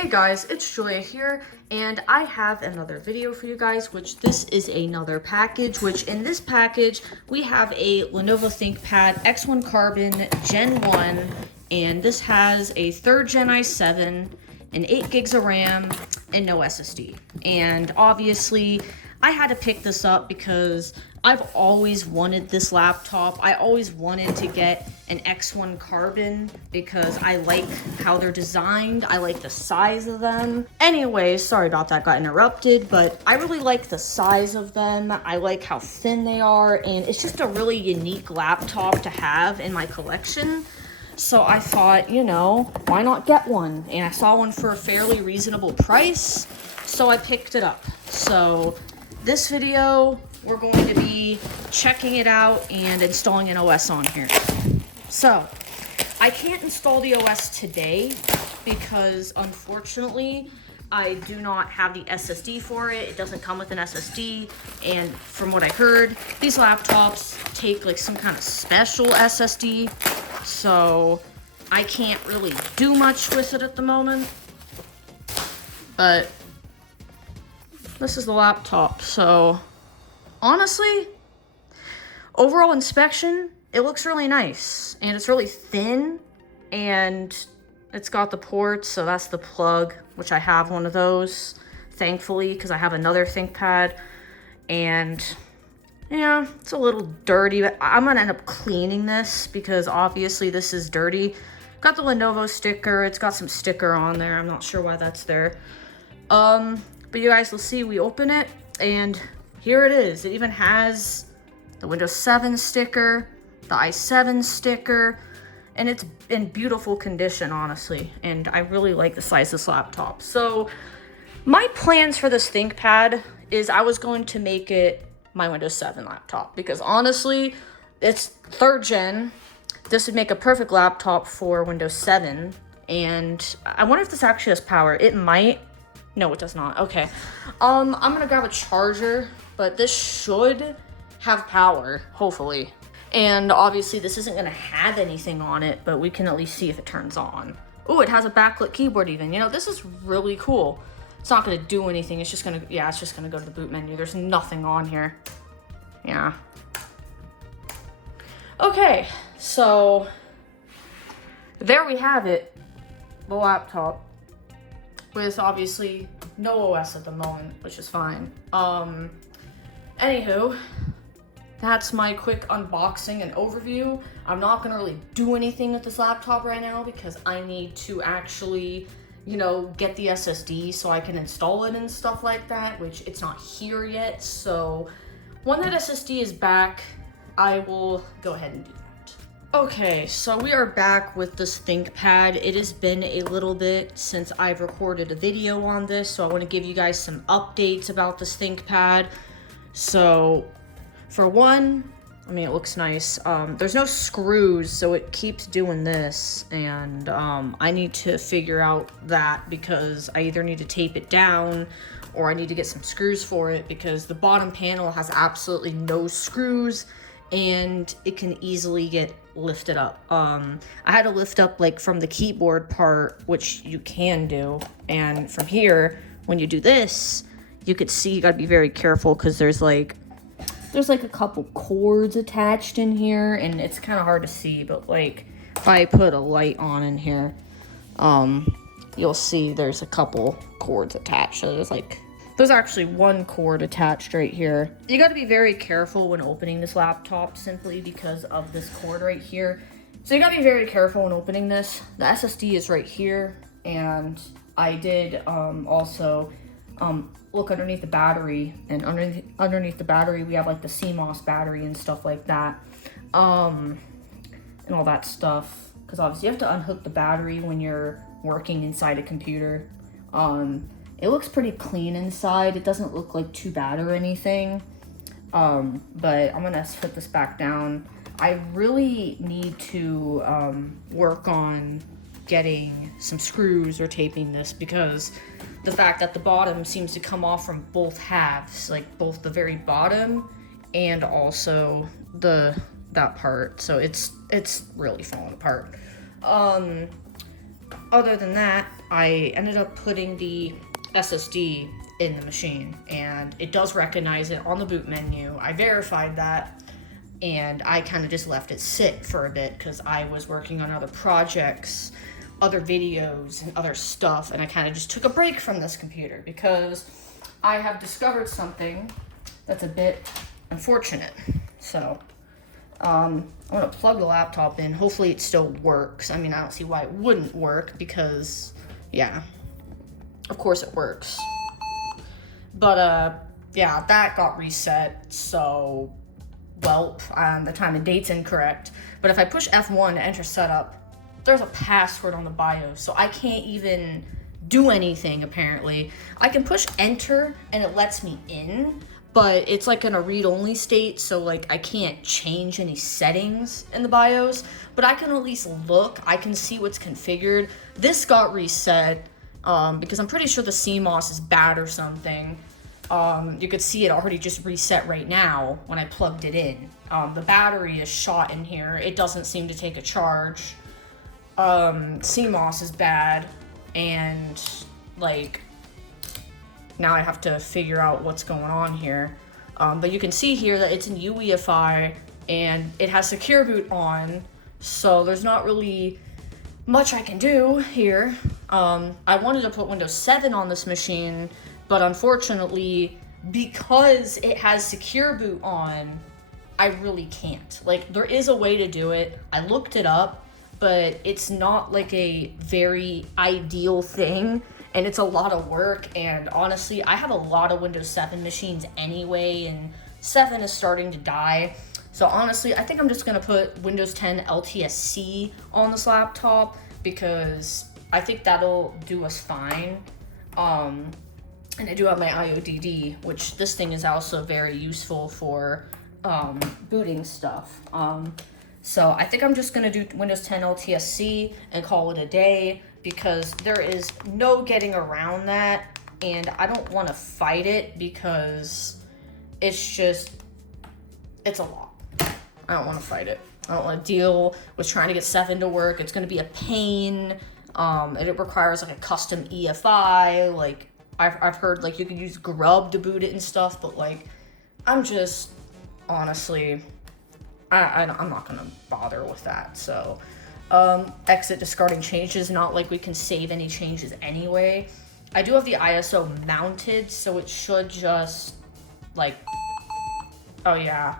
Hey guys, it's Julia here, and I have another video for you guys, which this is another package, which in this package, we have a Lenovo ThinkPad X1 Carbon Gen 1, and this has a 3rd Gen i7, and 8 gigs of RAM, and no SSD. And obviously, I had to pick this up because I've always wanted this laptop. I always wanted to get an X1 Carbon because I like how they're designed. I like the size of them. Anyway, sorry about that, got interrupted, but I really like the size of them. I like how thin they are, and it's just a really unique laptop to have in my collection. So I thought, you know, why not get one? And I saw one for a fairly reasonable price, so I picked it up. So this video, we're going to be checking it out and installing an OS on here. So, I can't install the OS today because unfortunately, I do not have the SSD for it. It doesn't come with an SSD, and from what I heard, these laptops take like some kind of special SSD, so I can't really do much with it at the moment. But this is the laptop, so honestly, overall inspection, it looks really nice, and it's really thin, and it's got the ports, so that's the plug, which I have one of those, thankfully, because I have another ThinkPad, and yeah, it's a little dirty, but I'm gonna end up cleaning this, because obviously this is dirty. Got the Lenovo sticker, it's got some sticker on there, I'm not sure why that's there. But you guys will see, we open it, and here it is. It even has the Windows 7 sticker, the i7 sticker, and it's in beautiful condition, honestly. And I really like the size of this laptop. So my plans for this ThinkPad is I was going to make it my Windows 7 laptop, because honestly, it's 3rd gen. This would make a perfect laptop for Windows 7. And I wonder if this actually has power. It might. No, it does not. Okay. I'm gonna grab a charger, but this should have power, hopefully. And obviously this isn't gonna have anything on it, but we can at least see if it turns on. Oh, it has a backlit keyboard even. You know, this is really cool. It's not gonna do anything. It's just gonna, yeah, it's just gonna go to the boot menu. There's nothing on here. Yeah. Okay, so there we have it, the laptop, with obviously no OS at the moment, which is fine. Anywho, that's my quick unboxing and overview. I'm not gonna really do anything with this laptop right now because I need to actually, you know, get the SSD so I can install it and stuff like that, which it's not here yet. So when that SSD is back, I will go ahead and do that. Okay, so we are back with this ThinkPad. It has been a little bit since I've recorded a video on this, so I want to give you guys some updates about this ThinkPad. So, for one, I mean, it looks nice. There's no screws, so it keeps doing this, and I need to figure out that because I either need to tape it down or I need to get some screws for it because the bottom panel has absolutely no screws, and it can easily get lifted up. I had to lift up like from the keyboard part, which you can do, and from here, when you do this, you could see you gotta be very careful because there's like a couple cords attached in here, and it's kind of hard to see, but like if I put a light on in here, you'll see there's a couple cords attached. So there's actually one cord attached right here. You got to be very careful when opening this laptop simply because of this cord right here. So you got to be very careful when opening this. The SSD is right here, and I did also look underneath the battery, and underneath the battery we have like the CMOS battery and stuff like that, and all that stuff, because obviously you have to unhook the battery when you're working inside a computer. It looks pretty clean inside. It doesn't look like too bad or anything. But I'm gonna put this back down. I really need to work on getting some screws or taping this because the fact that the bottom seems to come off from both halves, like both the very bottom and also that part. So it's really falling apart. other than that, I ended up putting the SSD in the machine, and it does recognize it on the boot menu. I verified that, and I kind of just left it sit for a bit because I was working on other projects, other videos, and other stuff, and I kind of just took a break from this computer because I have discovered something that's a bit unfortunate. So, I'm gonna plug the laptop in. Hopefully it still works. I mean, I don't see why it wouldn't work because, yeah, of course it works. But, yeah, that got reset, so, well, the time and date's incorrect. But if I push F1 to enter setup, there's a password on the BIOS, so I can't even do anything, apparently. I can push enter, and it lets me in, but it's like in a read-only state, so like I can't change any settings in the BIOS, but I can at least look. I can see what's configured. This got reset because I'm pretty sure the CMOS is bad or something. You could see it already just reset right now when I plugged it in. The battery is shot in here. It doesn't seem to take a charge. CMOS is bad, and like now I have to figure out what's going on here. But you can see here that it's in UEFI and it has Secure Boot on, so there's not really much I can do here. I wanted to put Windows 7 on this machine, but unfortunately, because it has Secure Boot on, I really can't. Like, there is a way to do it. I looked it up, but it's not like a very ideal thing, and it's a lot of work. And honestly, I have a lot of Windows 7 machines anyway, and 7 is starting to die. So honestly, I think I'm just gonna put Windows 10 LTSC on this laptop because I think that'll do us fine. And I do have my IODD, which this thing is also very useful for booting stuff. So I think I'm just gonna do Windows 10 LTSC and call it a day because there is no getting around that, and I don't want to fight it because it's a lot. I don't want to fight it. I don't want to deal with trying to get 7 to work. It's gonna be a pain. And it requires like a custom EFI. Like I've heard like you could use Grub to boot it and stuff, but like I'm just honestly I'm not gonna bother with that. So exit discarding changes, not like we can save any changes anyway. I do have the ISO mounted, so it should just like, oh yeah.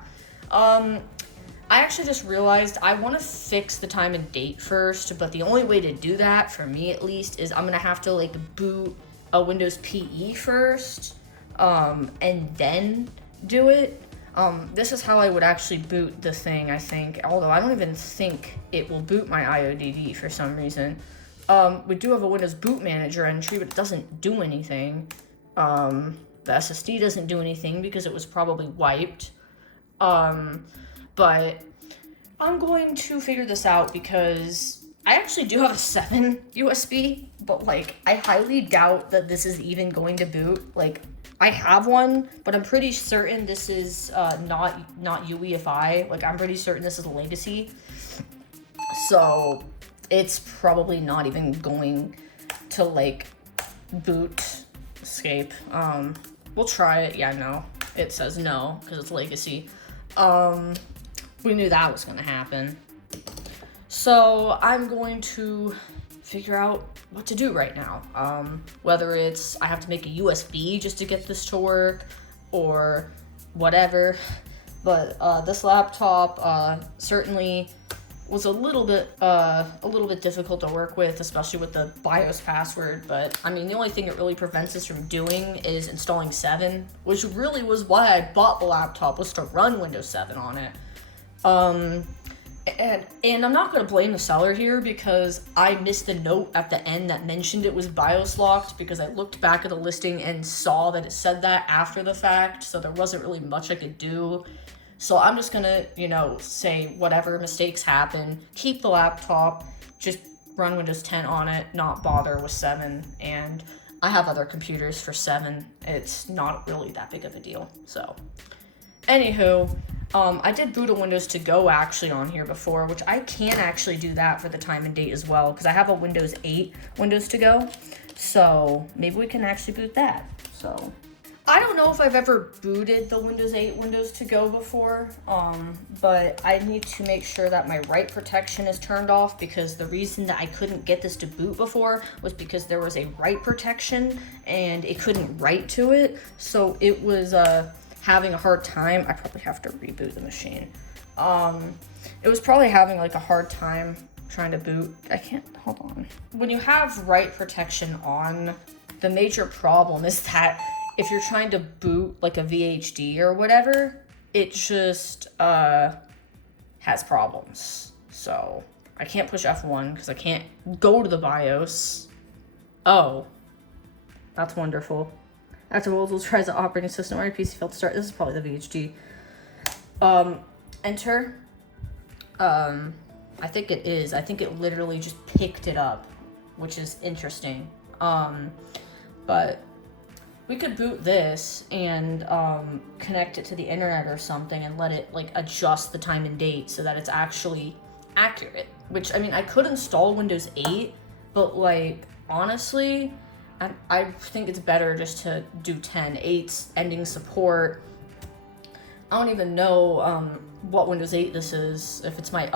I actually just realized I want to fix the time and date first, but the only way to do that, for me at least, is I'm gonna have to like boot a Windows PE first, and then do it. This is how I would actually boot the thing, I think, although I don't even think it will boot my IODD for some reason. We do have a Windows Boot Manager entry, but it doesn't do anything. The SSD doesn't do anything because it was probably wiped. But I'm going to figure this out because I actually do have a 7 USB, but like I highly doubt that this is even going to boot. Like I have one, but I'm pretty certain this is not UEFI. Like I'm pretty certain this is legacy. So it's probably not even going to like boot escape. We'll try it. Yeah, no. It says no because it's legacy. We knew that was gonna happen. So I'm going to figure out what to do right now. Whether it's I have to make a USB just to get this to work or whatever. But this laptop certainly was a little bit difficult to work with, especially with the BIOS password. But I mean, the only thing it really prevents us from doing is installing 7, which really was why I bought the laptop, was to run Windows 7 on it. And I'm not going to blame the seller here because I missed the note at the end that mentioned it was BIOS locked because I looked back at the listing and saw that it said that after the fact, so there wasn't really much I could do. So I'm just going to, say whatever mistakes happen, keep the laptop, just run Windows 10 on it, not bother with 7, and I have other computers for 7. It's not really that big of a deal. So, anywho, I did boot a Windows to Go actually on here before, which I can actually do that for the time and date as well, because I have a Windows 8 Windows to Go. So maybe we can actually boot that. So I don't know if I've ever booted the Windows 8 Windows to Go before, but I need to make sure that my write protection is turned off, because the reason that I couldn't get this to boot before was because there was a write protection and it couldn't write to it. So it was having a hard time. I probably have to reboot the machine. It was probably having like a hard time trying to boot. I can't, hold on. When you have write protection on, the major problem is that if you're trying to boot like a VHD or whatever, it just has problems. So I can't push F1 because I can't go to the BIOS. Oh, that's wonderful. After Windows tries the operating system or your PC failed to start, this is probably the VHD. Enter. I think it is. I think it literally just picked it up, which is interesting. But we could boot this and connect it to the internet or something and let it like adjust the time and date so that it's actually accurate. Which, I mean, I could install Windows 8, but like honestly, I think it's better just to do 10. 8's ending support. I don't even know what Windows 8 this is, if it's my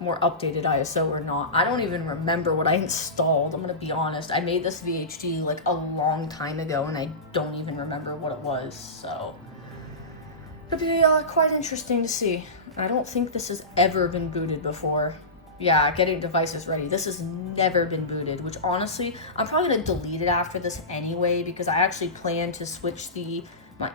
more updated ISO or not. I don't even remember what I installed, I'm gonna be honest. I made this VHD like a long time ago and I don't even remember what it was, so it'll be quite interesting to see. I don't think this has ever been booted before. Yeah, getting devices ready. This has never been booted, which honestly, I'm probably gonna delete it after this anyway, because I actually plan to switch my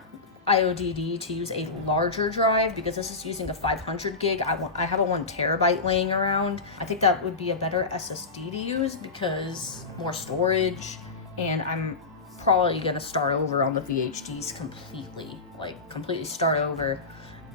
IODD to use a larger drive, because this is using a 500 gig. I have a 1 terabyte laying around. I think that would be a better SSD to use because more storage, and I'm probably gonna start over on the VHDs completely start over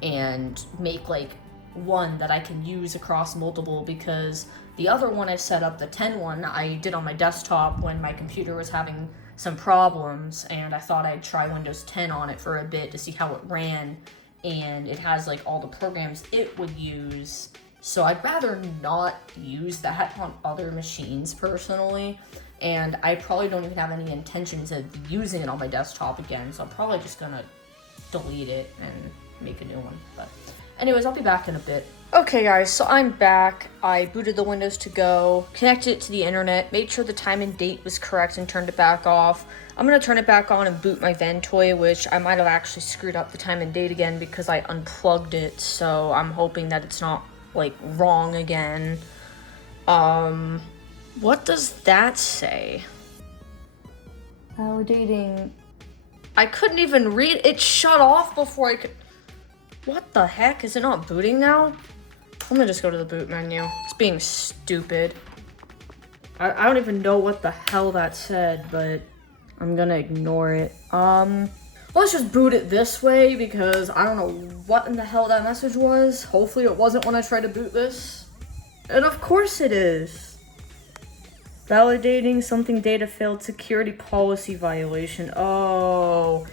and make like one that I can use across multiple, because the other one I set up, the 10 one, I did on my desktop when my computer was having some problems, and I thought I'd try Windows 10 on it for a bit to see how it ran, and it has like all the programs it would use, so I'd rather not use that on other machines personally, and I probably don't even have any intentions of using it on my desktop again, so I'm probably just gonna delete it and make a new one. But anyways, I'll be back in a bit. Okay guys, so I'm back. I booted the Windows to Go, connected it to the internet, made sure the time and date was correct and turned it back off. I'm gonna turn it back on and boot my Ventoy, which I might have actually screwed up the time and date again because I unplugged it, so I'm hoping that it's not like wrong again. What does that say? Validating. I couldn't even read, it shut off before I could. What the heck? Is it not booting now? I'm gonna just go to the boot menu. It's being stupid. I don't even know what the hell that said, but I'm gonna ignore it. Let's just boot it this way because I don't know what in the hell that message was. Hopefully it wasn't when I tried to boot this. And of course it is. Validating something data failed security policy violation. Oh.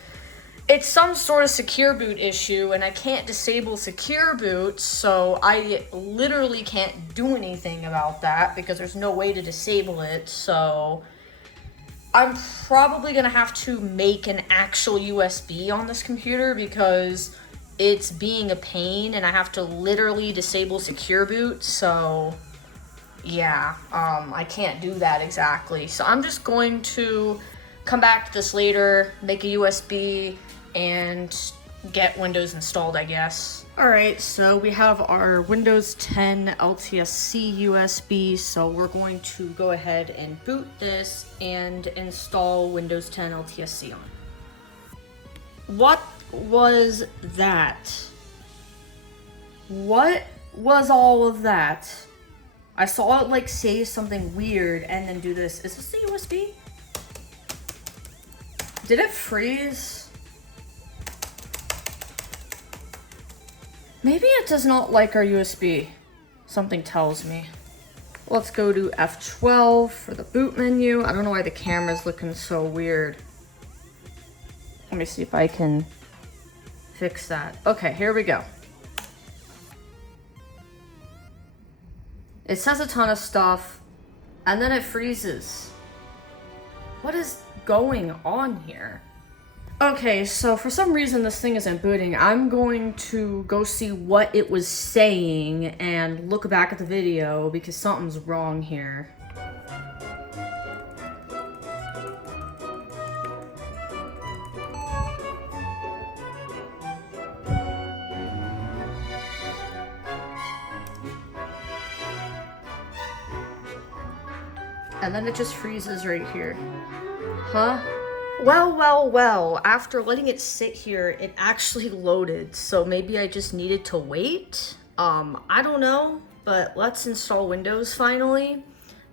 It's some sort of secure boot issue, and I can't disable secure boot, so I literally can't do anything about that because there's no way to disable it, so I'm probably gonna have to make an actual USB on this computer because it's being a pain and I have to literally disable secure boot, so yeah, I can't do that exactly. So I'm just going to come back to this later, make a USB, and get Windows installed, I guess. Alright, so we have our Windows 10 LTSC USB, so we're going to go ahead and boot this and install Windows 10 LTSC on. What was that? What was all of that? I saw it like say something weird and then do this. Is this the USB? Did it freeze? Maybe it does not like our USB. Something tells me. Let's go to F12 for the boot menu. I don't know why the camera's looking so weird. Let me see if I can fix that. Okay, here we go. It says a ton of stuff, and then it freezes. What is going on here? Okay, so for some reason this thing isn't booting. I'm going to go see what it was saying and look back at the video because something's wrong here. And then it just freezes right here. Huh? Well, after letting it sit here, it actually loaded, so maybe I just needed to wait? I don't know, but let's install Windows finally.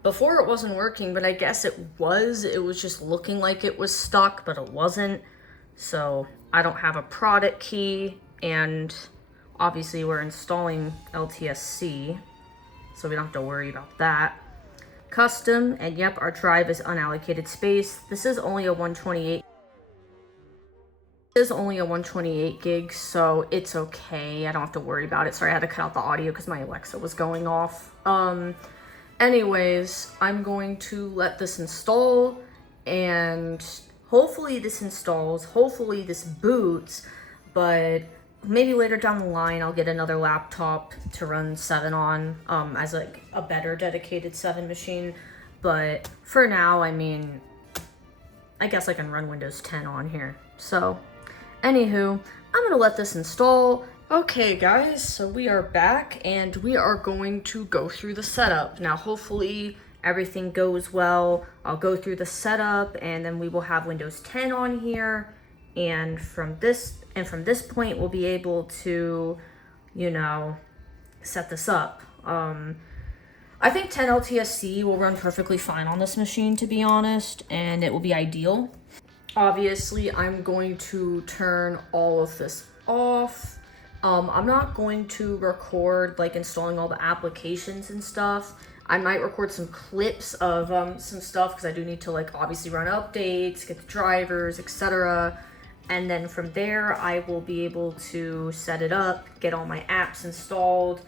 Before it wasn't working, but I guess it was just looking like it was stuck, but it wasn't. So I don't have a product key, and obviously we're installing LTSC, so we don't have to worry about that. Custom, and yep, our drive is unallocated space. This is only a 128 gigs, so it's okay. I don't have to worry about it. Sorry, I had to cut out the audio because my Alexa was going off. Anyways, I'm going to let this install, and hopefully this installs, hopefully this boots, but maybe later down the line I'll get another laptop to run 7 on as like a better dedicated 7 machine. But for now, I mean, I guess I can run Windows 10 on here. So anywho, I'm gonna let this install. Okay guys, so we are back and we are going to go through the setup. Now hopefully everything goes well. I'll go through the setup and then we will have Windows 10 on here, and from this point we'll be able to, you know, set this up. I think 10 LTSC will run perfectly fine on this machine, to be honest, and it will be ideal. Obviously I'm going to turn all of this off. I'm not going to record like installing all the applications and stuff. I might record some clips of some stuff because I do need to like obviously run updates, get the drivers, etc. And then from there, I will be able to set it up, get all my apps installed,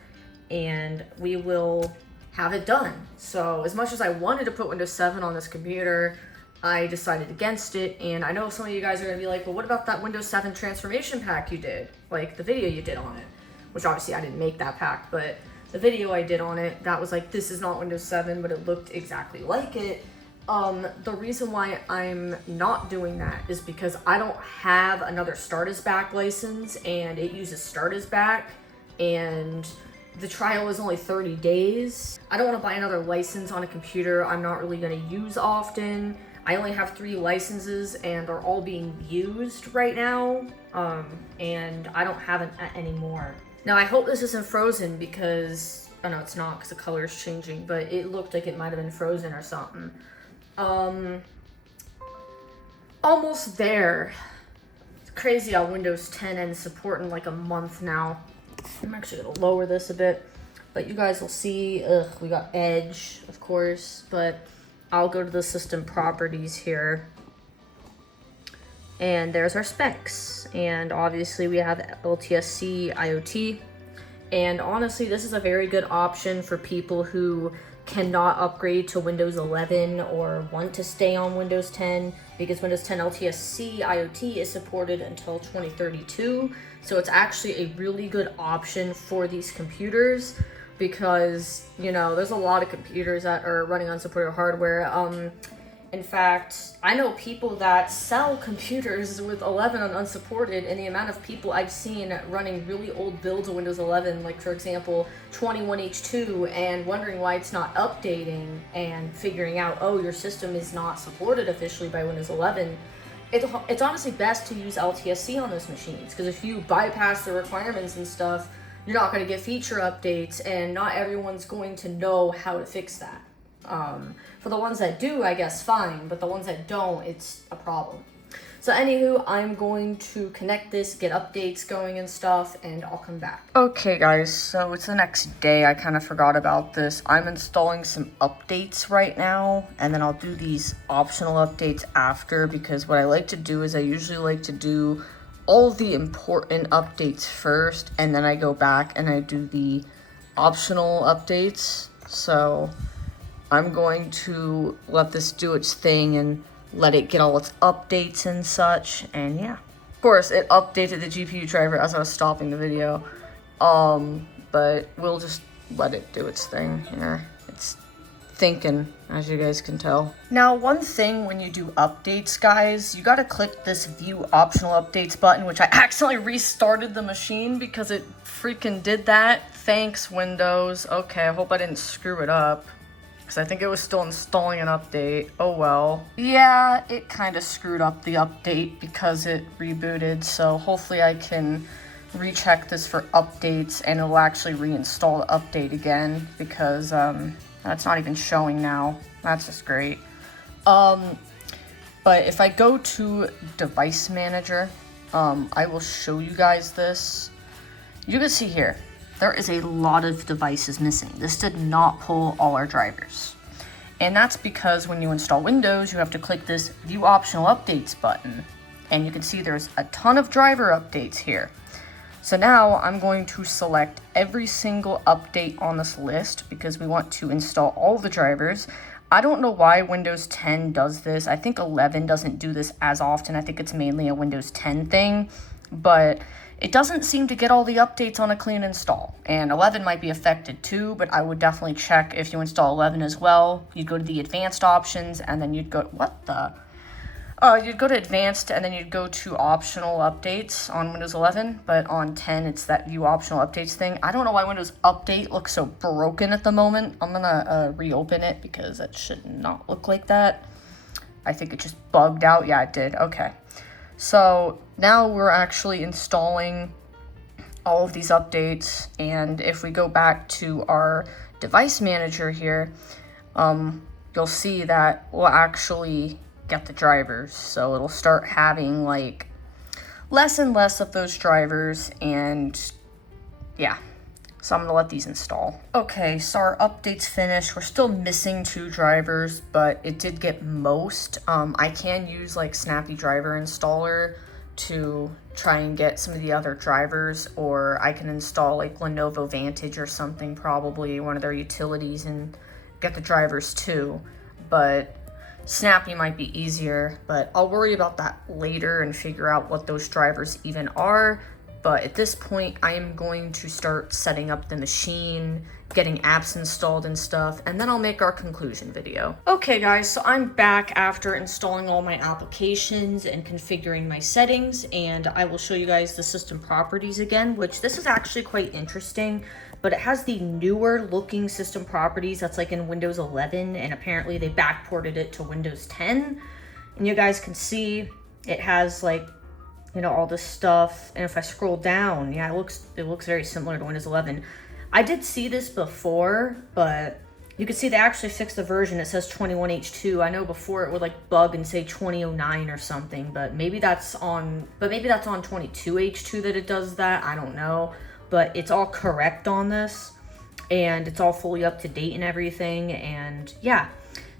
and we will have it done. So as much as I wanted to put Windows 7 on this computer, I decided against it. And I know some of you guys are gonna be like, well, what about that Windows 7 transformation pack you did? Like the video you did on it, which obviously I didn't make that pack, but the video I did on it, that was like, this is not Windows 7, but it looked exactly like it. The reason why I'm not doing that is because I don't have another Start As Back license, and it uses Start As Back, and the trial is only 30 days. I don't want to buy another license on a computer I'm not really going to use often. I only have 3 licenses, and they're all being used right now, and I don't have any more. Now, I hope this isn't frozen because, oh no, it's not because the color is changing, but it looked like it might have been frozen or something. Almost there. It's crazy how Windows 10 ends support in like a month now. I'm actually gonna lower this a bit, but you guys will see, we got Edge, of course, but I'll go to the system properties here. And there's our specs. And obviously we have LTSC IoT. And honestly, this is a very good option for people who cannot upgrade to Windows 11 or want to stay on Windows 10, because Windows 10 LTSC IoT is supported until 2032. So it's actually a really good option for these computers because, you know, there's a lot of computers that are running unsupported hardware. In fact, I know people that sell computers with 11 on unsupported, and the amount of people I've seen running really old builds of Windows 11, like for example, 21H2, and wondering why it's not updating and figuring out, oh, your system is not supported officially by Windows 11. It's honestly best to use LTSC on those machines, because if you bypass the requirements and stuff, you're not going to get feature updates, and not everyone's going to know how to fix that. For the ones that do, I guess fine, but the ones that don't, it's a problem. So anywho, I'm going to connect this, get updates going and stuff, and I'll come back. Okay guys, so it's the next day. I kind of forgot about this. I'm installing some updates right now, and then I'll do these optional updates after, because what I like to do is I usually like to do all the important updates first, and then I go back and I do the optional updates. So I'm going to let this do its thing and let it get all its updates and such, and yeah. Of course, it updated the GPU driver as I was stopping the video, but we'll just let it do its thing here. It's thinking, as you guys can tell. Now, one thing when you do updates, guys, you gotta click this view optional updates button, which I accidentally restarted the machine because it freaking did that. Thanks, Windows. Okay, I hope I didn't screw it up, because I think it was still installing an update. Oh well. Yeah, it kind of screwed up the update because it rebooted, so hopefully I can recheck this for updates and it'll actually reinstall the update again, because that's not even showing now. That's just great. But if I go to Device Manager, I will show you guys this. You can see here, there is a lot of devices missing. This did not pull all our drivers. And that's because when you install Windows, you have to click this View Optional Updates button. And you can see there's a ton of driver updates here. So now I'm going to select every single update on this list because we want to install all the drivers. I don't know why Windows 10 does this. I think 11 doesn't do this as often. I think it's mainly a Windows 10 thing, but it doesn't seem to get all the updates on a clean install. And 11 might be affected too, but I would definitely check if you install 11 as well. You'd go to the advanced options and then you'd go, you'd go to advanced and then you'd go to optional updates on Windows 11, but on 10 it's that view optional updates thing. I don't know why Windows Update looks so broken at the moment. I'm gonna reopen it because it should not look like that. I think it just bugged out. Yeah, it did. Okay. So now we're actually installing all of these updates, and if we go back to our device manager here, you'll see that we'll actually get the drivers. So it'll start having like less and less of those drivers, and yeah. So I'm gonna let these install. Okay, so our update's finished. We're still missing 2 drivers, but it did get most. I can use like Snappy Driver Installer to try and get some of the other drivers, or I can install like Lenovo Vantage or something, probably one of their utilities, and get the drivers too. But Snappy might be easier, but I'll worry about that later and figure out what those drivers even are. But at this point, I am going to start setting up the machine, getting apps installed and stuff, and then I'll make our conclusion video. Okay guys, so I'm back after installing all my applications and configuring my settings, and I will show you guys the system properties again, which this is actually quite interesting, but it has the newer looking system properties that's like in Windows 11, and apparently they backported it to Windows 10. And you guys can see it has like, you know, all this stuff, and if I scroll down, yeah, it looks very similar to Windows 11. I did see this before, but you can see they actually fixed the version. It says 21H2. I know before it would like bug and say 2009 or something, but maybe that's on 22H2 that it does that. I don't know, but it's all correct on this, and it's all fully up to date and everything, and yeah.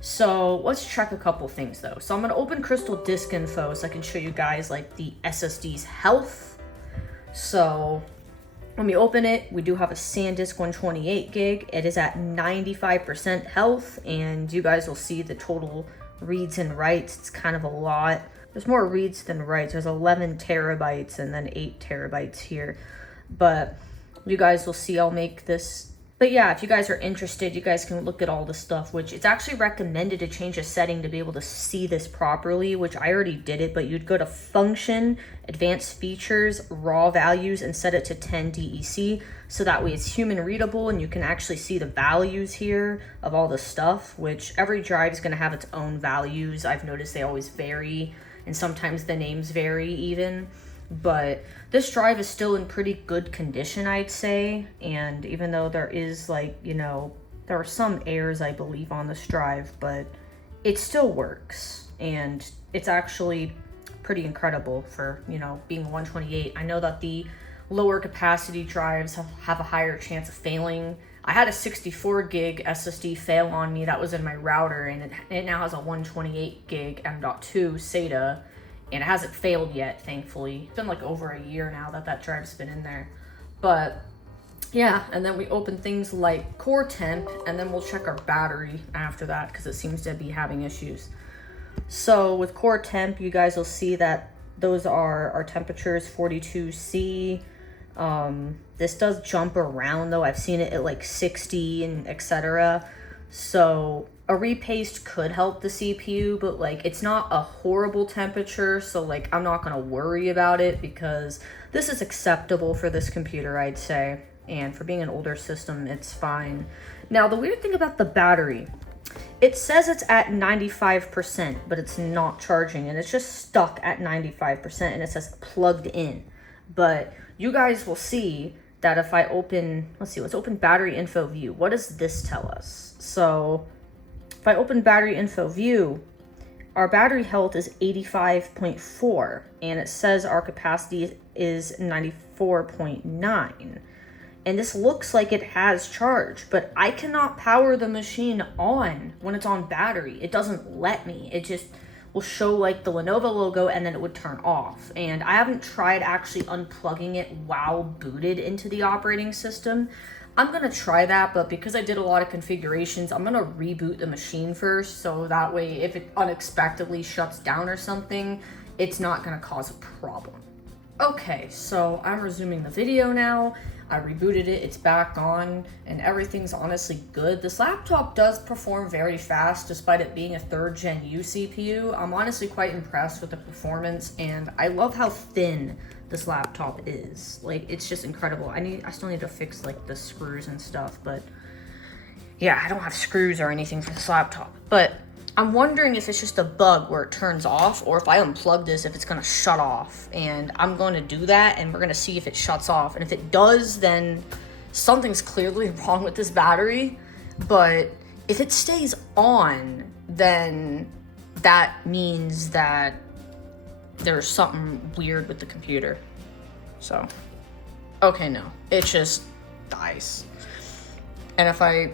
So let's check a couple things though. So I'm gonna open Crystal Disk Info so I can show you guys like the SSD's health. So when we open it, we do have a SanDisk 128 gig. It is at 95% health, and you guys will see the total reads and writes. It's kind of a lot. There's more reads than writes. There's 11 terabytes and then 8 terabytes here. But you guys will see I'll make this. But yeah, if you guys are interested, you guys can look at all the stuff, which it's actually recommended to change a setting to be able to see this properly, which I already did it, but you'd go to Function, Advanced Features, Raw Values, and set it to 10 DEC, so that way it's human readable and you can actually see the values here of all the stuff, which every drive is going to have its own values. I've noticed they always vary, and sometimes the names vary even. But this drive is still in pretty good condition, I'd say, and even though there is like, you know, there are some errors I believe on this drive, but it still works, and it's actually pretty incredible for, you know, being 128. I know that the lower capacity drives have a higher chance of failing. I had a 64 gig SSD fail on me that was in my router, and it now has a 128 gig M.2 SATA, and it hasn't failed yet, thankfully. It's been like over a year now that drive's been in there. But yeah, and then we open things like core temp, and then we'll check our battery after that because it seems to be having issues. So with core temp, you guys will see that those are our temperatures, 42°C. This does jump around though. I've seen it at like 60 and etc. So a repaste could help the CPU, but like it's not a horrible temperature, so like I'm not gonna worry about it because this is acceptable for this computer, I'd say. And for being an older system, it's fine. Now the weird thing about the battery, it says it's at 95%, but it's not charging, and it's just stuck at 95%, and it says plugged in. But you guys will see that if I open, let's open battery info view. What does this tell us? So if I open battery info view, our battery health is 85.4, and it says our capacity is 94.9. And this looks like it has charge, but I cannot power the machine on when it's on battery. It doesn't let me. It just will show like the Lenovo logo and then it would turn off. And I haven't tried actually unplugging it while booted into the operating system. I'm gonna try that, but because I did a lot of configurations, I'm gonna reboot the machine first, so that way if it unexpectedly shuts down or something, it's not gonna cause a problem. Okay, so I'm resuming the video now. I rebooted it, it's back on, and everything's honestly good. This laptop does perform very fast, despite it being a 3rd Gen U CPU. I'm honestly quite impressed with the performance, and I love how thin this laptop is. Like, it's just incredible. I still need to fix, like, the screws and stuff, but yeah, I don't have screws or anything for this laptop. But I'm wondering if it's just a bug where it turns off, or if I unplug this, if it's gonna shut off. And I'm going to do that, and we're gonna see if it shuts off. And if it does, then something's clearly wrong with this battery. But if it stays on, then that means that there's something weird with the computer. So, okay, no, it just dies. And if I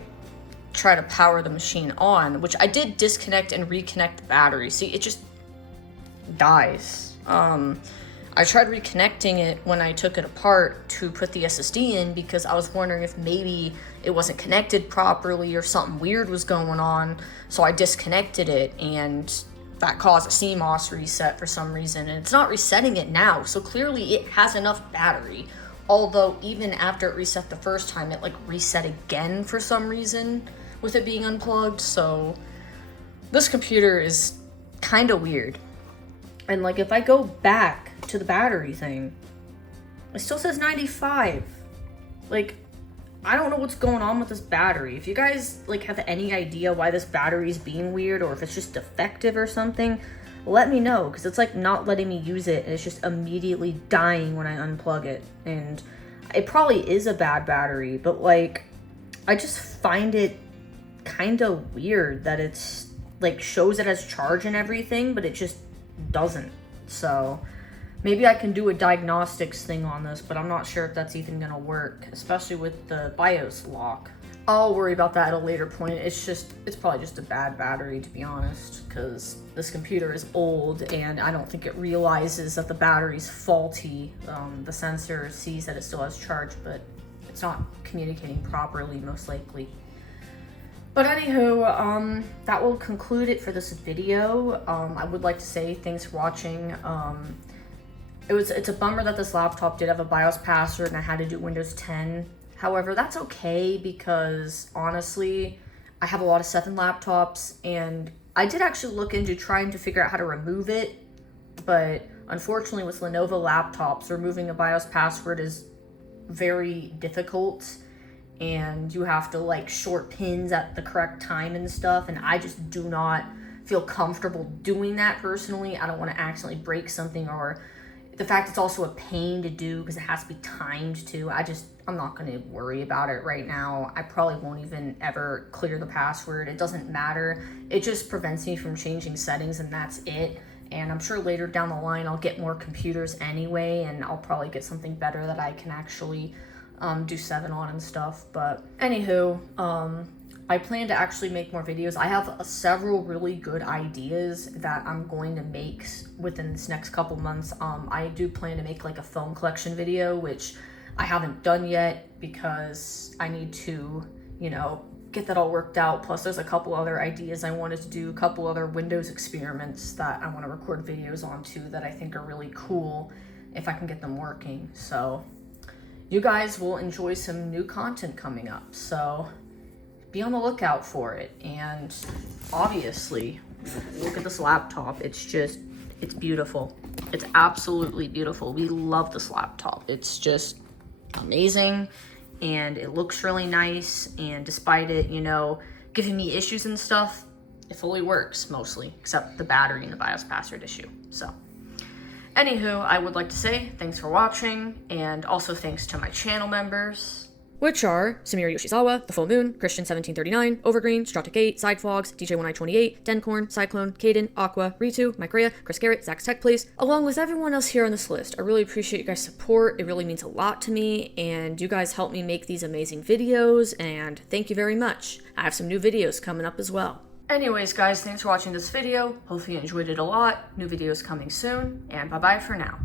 try to power the machine on, which I did disconnect and reconnect the battery. See, it just dies. I tried reconnecting it when I took it apart to put the SSD in because I was wondering if maybe it wasn't connected properly or something weird was going on. So I disconnected it, and that caused a CMOS reset for some reason, and it's not resetting it now. So clearly it has enough battery. Although even after it reset the first time, it like reset again for some reason with it being unplugged. So this computer is kind of weird. And like if I go back to the battery thing, it still says 95. Like, I don't know what's going on with this battery. If you guys like have any idea why this battery is being weird, or if it's just defective or something, let me know, because it's like not letting me use it, and it's just immediately dying when I unplug it. And it probably is a bad battery, but like I just find it kind of weird that it's like shows it as charge and everything, but it just doesn't. So maybe I can do a diagnostics thing on this, but I'm not sure if that's even gonna work, especially with the BIOS lock. I'll worry about that at a later point. It's probably just a bad battery, to be honest, because this computer is old and I don't think it realizes that the battery's faulty. The sensor sees that it still has charge, but it's not communicating properly, most likely. But anywho, that will conclude it for this video. I would like to say thanks for watching. It's a bummer that this laptop did have a BIOS password and I had to do Windows 10. However, that's okay because honestly, I have a lot of 7 laptops, and I did actually look into trying to figure out how to remove it, but unfortunately with Lenovo laptops, removing a BIOS password is very difficult, and you have to like short pins at the correct time and stuff, and I just do not feel comfortable doing that personally. I don't want to accidentally break something, or the fact it's also a pain to do because it has to be timed too. I'm not going to worry about it right now. I probably won't even ever clear the password. It doesn't matter. It just prevents me from changing settings, and that's it. And I'm sure later down the line I'll get more computers anyway, and I'll probably get something better that I can actually do 7 on and stuff. But anywho, I plan to actually make more videos. I have several really good ideas that I'm going to make within this next couple months. I do plan to make like a phone collection video, which I haven't done yet because I need to, get that all worked out. Plus there's a couple other ideas I wanted to do, a couple other Windows experiments that I want to record videos onto that I think are really cool if I can get them working. So you guys will enjoy some new content coming up. So be on the lookout for it. And obviously, look at this laptop. It's beautiful. It's absolutely beautiful. We love this laptop. It's just amazing, and it looks really nice. And despite it, giving me issues and stuff, it fully works mostly, except the battery and the BIOS password issue. So anywho, I would like to say thanks for watching, and also thanks to my channel members, which are Samira Yoshizawa, The Full Moon, Christian1739, Overgreen, Stratic8, Sideflogs, DJ1928, Dencorn, Cyclone, Caden, Aqua, Ritu, Mike Rhea, Chris Garrett, Zach's Tech Place, along with everyone else here on this list. I really appreciate you guys' support. It really means a lot to me, and you guys help me make these amazing videos, and thank you very much. I have some new videos coming up as well. Anyways, guys, thanks for watching this video. Hopefully you enjoyed it a lot. New videos coming soon, and bye-bye for now.